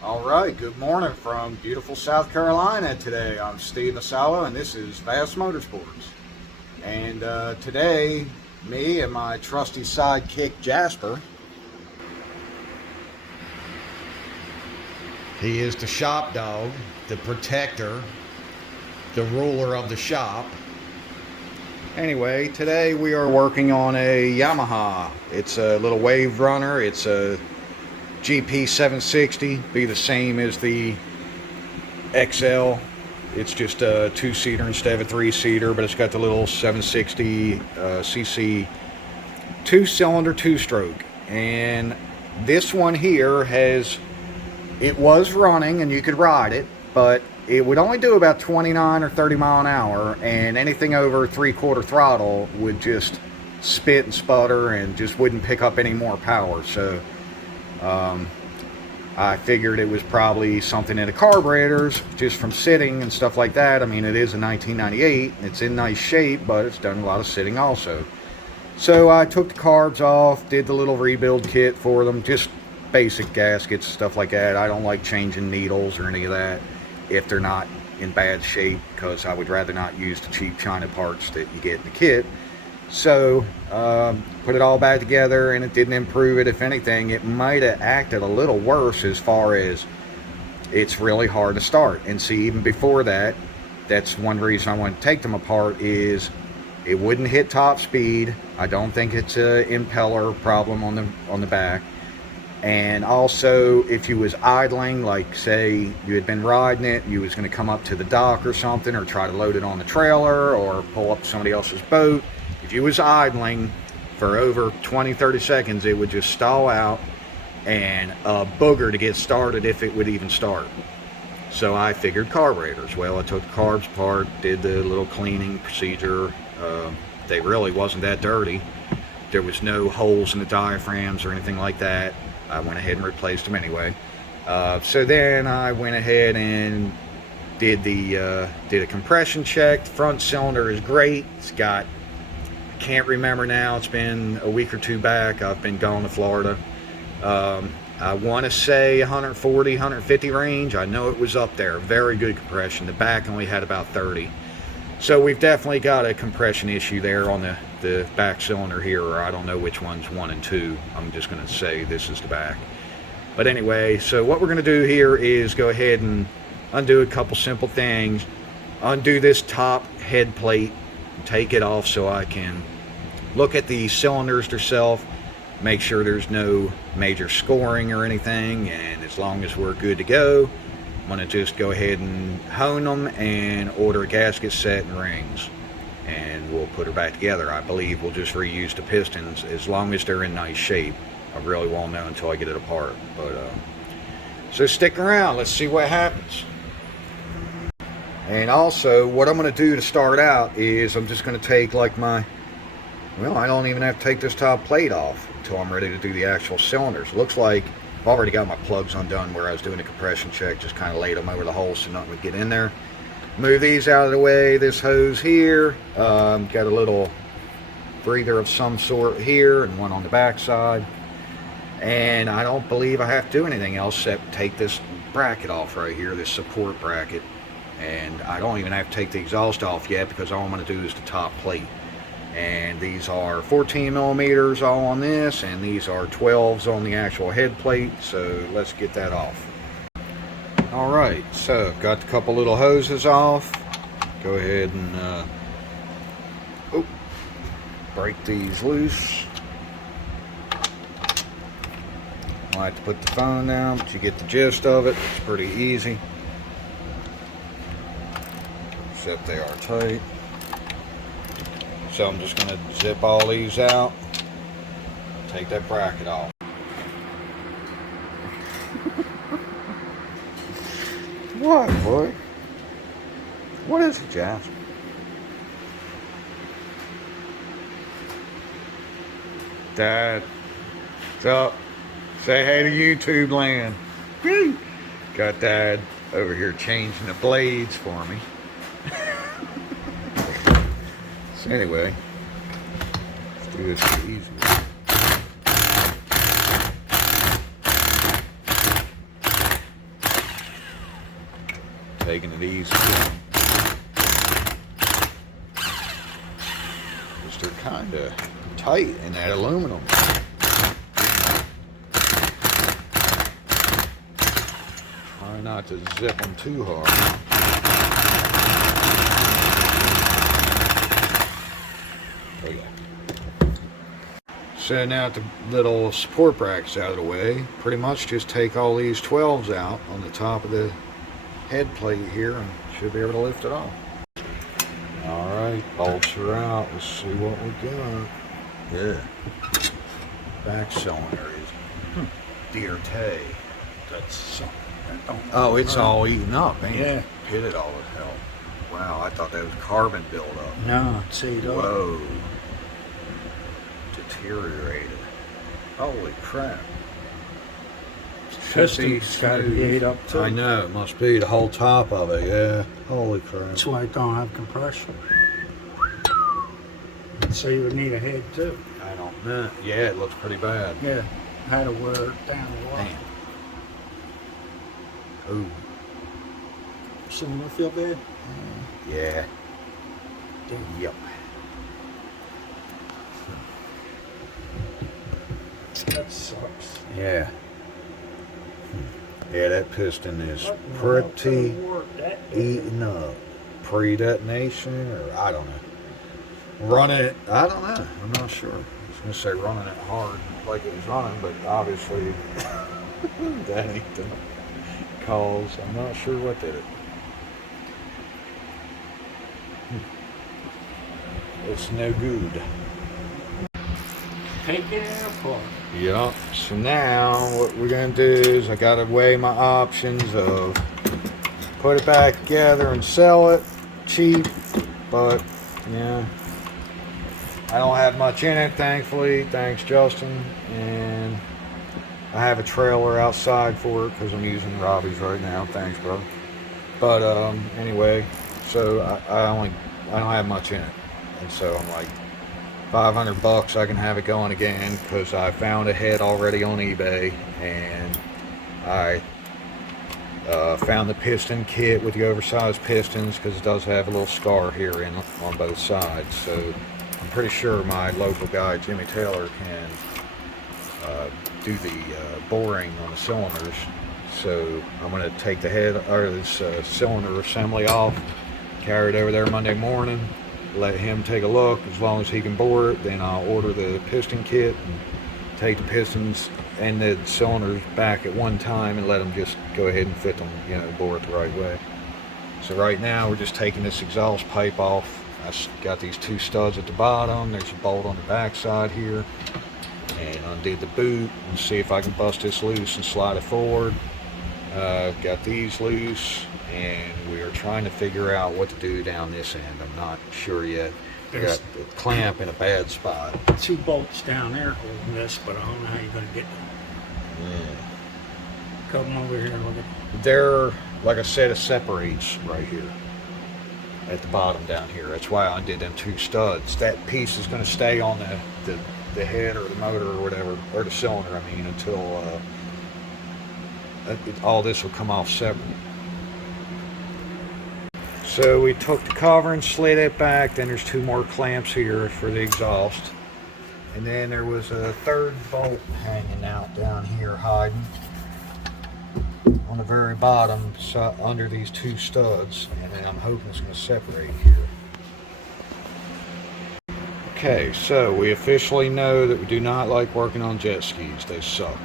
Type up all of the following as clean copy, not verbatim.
All right, good morning from beautiful South Carolina today. I'm Steve Masala and this is Vast Motorsports. And today, me and my trusty sidekick Jasper. He is the shop dog, the protector, the ruler of the shop. Anyway, today we are working on a Yamaha. It's a little wave runner. It's a GP760, be the same as the XL. It's just a two-seater instead of a three-seater, but it's got the little 760 cc two-cylinder two-stroke. And this one here it was running and you could ride it, but it would only do about 29 or 30 mile an hour, and anything over 3/4 throttle would just spit and sputter and just wouldn't pick up any more power. So I figured it was probably something in the carburetors, just from sitting and stuff like that. I mean, it is a 1998, it's in nice shape, but it's done a lot of sitting also. So I took the carbs off, did the little rebuild kit for them, just basic gaskets, stuff like that. I don't like changing needles or any of that if they're not in bad shape, because I would rather not use the cheap China parts that you get in the kit. So put it all back together, and it didn't improve it. If anything, it might have acted a little worse, as far as it's really hard to start. And see, even before that, that's one reason I want to take them apart, is it wouldn't hit top speed. I don't think it's a impeller problem on the back. And also, if you was idling, like say you had been riding it, you was going to come up to the dock or something, or try to load it on the trailer or pull up somebody else's boat, if you was idling for over 20-30 seconds, it would just stall out and a booger to get started, if it would even start. So I figured carburetors. Well, I took the carbs apart, did the little cleaning procedure. They really wasn't that dirty. There was no holes in the diaphragms or anything like that. I went ahead and replaced them anyway. So then I went ahead and did a compression check. The front cylinder is great. It's got, I can't remember now, it's been a week or two back. I've been gone to Florida. I want to say 140, 150 range. I know it was up there. Very good compression. The back only had about 30. So we've definitely got a compression issue there on the back cylinder here, or I don't know which one's 1 and 2. I'm just going to say this is the back. But anyway, so what we're going to do here is go ahead and undo a couple simple things. Undo this top head plate, take it off so I can look at the cylinders themselves, make sure there's no major scoring or anything, and as long as we're good to go, I'm going to just go ahead and hone them and order a gasket set and rings, and we'll put her back together. I believe we'll just reuse the pistons as long as they're in nice shape. I really won't know until I get it apart. But so stick around, let's see what happens. And also, what I'm going to do to start out is I'm just going to take I don't even have to take this top plate off until I'm ready to do the actual cylinders. Looks like I've already got my plugs undone where I was doing a compression check, just kind of laid them over the hole so nothing would get in there. Move these out of the way. This hose here, got a little breather of some sort here and one on the back side. And I don't believe I have to do anything else except take this bracket off right here, this support bracket. And I don't even have to take the exhaust off yet, because all I'm going to do is the top plate. And these are 14 millimeters all on this, and these are 12s on the actual head plate. So let's get that off. All right, so got a couple little hoses off. Go ahead and break these loose. I'll have to put the phone down, but you get the gist of it. It's pretty easy, except they are tight. So I'm just going to zip all these out, take that bracket off. What, boy? What is it, Jasper? Dad, what's up? Say hey to YouTube land. Woo! Got Dad over here changing the blades for me. So anyway, let's do this the easy way. taking it easy. Because they're kind of tight in that aluminum. Try not to zip them too hard. Oh yeah. So now that the little support bracket's out of the way, pretty much just take all these 12s out on the top of the head plate here and should be able to lift it off. Alright, bolts are out. Let's see what we got. Yeah. Back cylinder is DRT. That's something. Oh, it's all eaten up, ain't it? Yeah. Pitted all to hell. Wow, I thought that was carbon buildup. No, it's ate up. Whoa. Deteriorated. Holy crap. Piston's got to be ate up too. I know, it must be the whole top of it, yeah. Holy crap. That's why it don't have compression. So you would need a head too. I don't know. Yeah, it looks pretty bad. Yeah, had to wear it down a lot. Damn. Ooh. Something feel bad? Yeah. Damn. Yep. That sucks. Yeah. Yeah, that piston is pretty eaten up. Pre-detonation, or I don't know. Running it, I don't know. I'm not sure. I was going to say running it hard like it was running, but obviously that ain't the cause. I'm not sure what did it. It's no good. Take it apart. Yep. So now what we're gonna do is I gotta weigh my options of put it back together and sell it cheap, but yeah, I don't have much in it, thankfully. Thanks, Justin. And I have a trailer outside for it because I'm using Robbie's right now. Thanks, bro. But anyway, so I don't have much in it, and so I'm like, $500 I can have it going again, because I found a head already on eBay, and I found the piston kit with the oversized pistons, because it does have a little scar here on both sides. So I'm pretty sure my local guy Jimmy Taylor can do the boring on the cylinders. So I'm going to take the head or this cylinder assembly off, carry it over there Monday morning, let him take a look. As long as he can bore it, then I'll order the piston kit and take the pistons and the cylinders back at one time and let them just go ahead and fit them, you know, bore it the right way. So right now we're just taking this exhaust pipe off. I got these two studs at the bottom. There's a bolt on the back side here, and undid the boot and see if I can bust this loose and slide it forward. Got these loose, and we are trying to figure out what to do down this end. I'm not sure yet. I got the clamp in a bad spot. 2 bolts down there holding this, but I don't know how you're going to get them. Yeah. Come over here and look at. They're, like I said, it separates right here at the bottom down here. That's why I undid them 2 studs. That piece is going to stay on the head or the motor or whatever, or the cylinder, I mean, until all this will come off separate. So we took the cover and slid it back. Then there's 2 more clamps here for the exhaust, and then there was a 3rd bolt hanging out down here, hiding on the very bottom, so under these 2 studs, and then I'm hoping it's going to separate here. Okay, so we officially know that we do not like working on jet skis. They suck.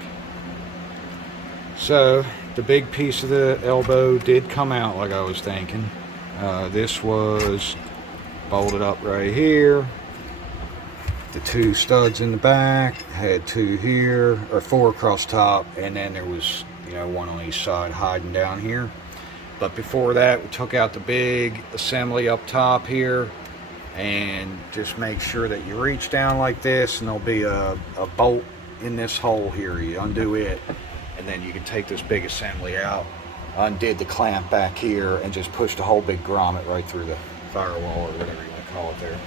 So the big piece of the elbow did come out like I was thinking. This was bolted up right here. The 2 studs in the back, had 2 here, or 4 across top, and then there was, you know, 1 on each side hiding down here. But before that, we took out the big assembly up top here, and just make sure that you reach down like this, and there'll be a bolt in this hole here. You undo it, and then you can take this big assembly out. Undid the clamp back here and just pushed the whole big grommet right through the firewall, or whatever you want to call it there.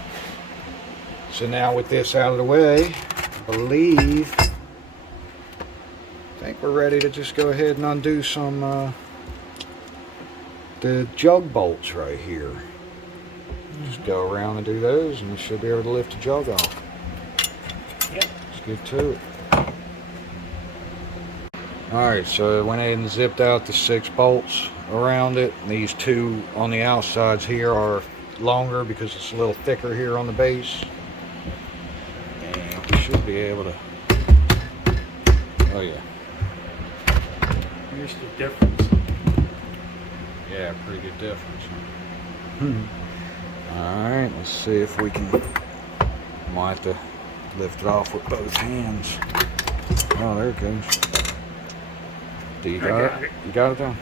So now with this out of the way, I think we're ready to just go ahead and undo some the jug bolts right here. Just go around and do those, and you should be able to lift the jug off. Yep. Let's get to it. Alright, so I went ahead and zipped out the 6 bolts around it. And these 2 on the outsides here are longer because it's a little thicker here on the base. And we should be able to... Oh yeah. Here's the difference. Yeah, pretty good difference. Alright, let's see if we can... Might have to lift it off with both hands. Oh, there it goes. Do you got it? You got it down?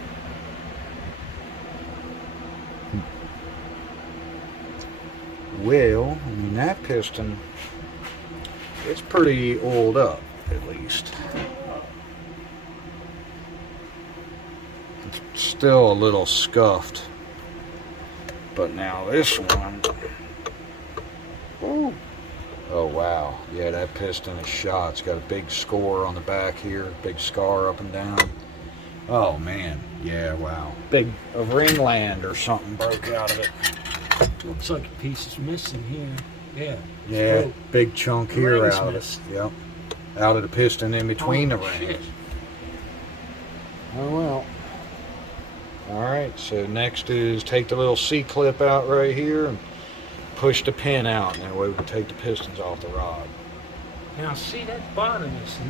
Well, I mean, that piston, it's pretty oiled up, at least. It's still a little scuffed. But now this one, ooh. Oh wow, yeah, that piston is shot. It's got a big score on the back here, big scar up and down. Oh man, yeah, wow. Big a ringland or something broke out of it. Looks like a piece is missing here. Yeah. Yeah, broke. big chunk The here ring's out of it. missed. Yep, out of the piston in between the Oh, rings. shit. Oh well. Alright, so next is take the little C-clip out right here and push the pin out, and that way we can take the pistons off the rod. Now see that bottom is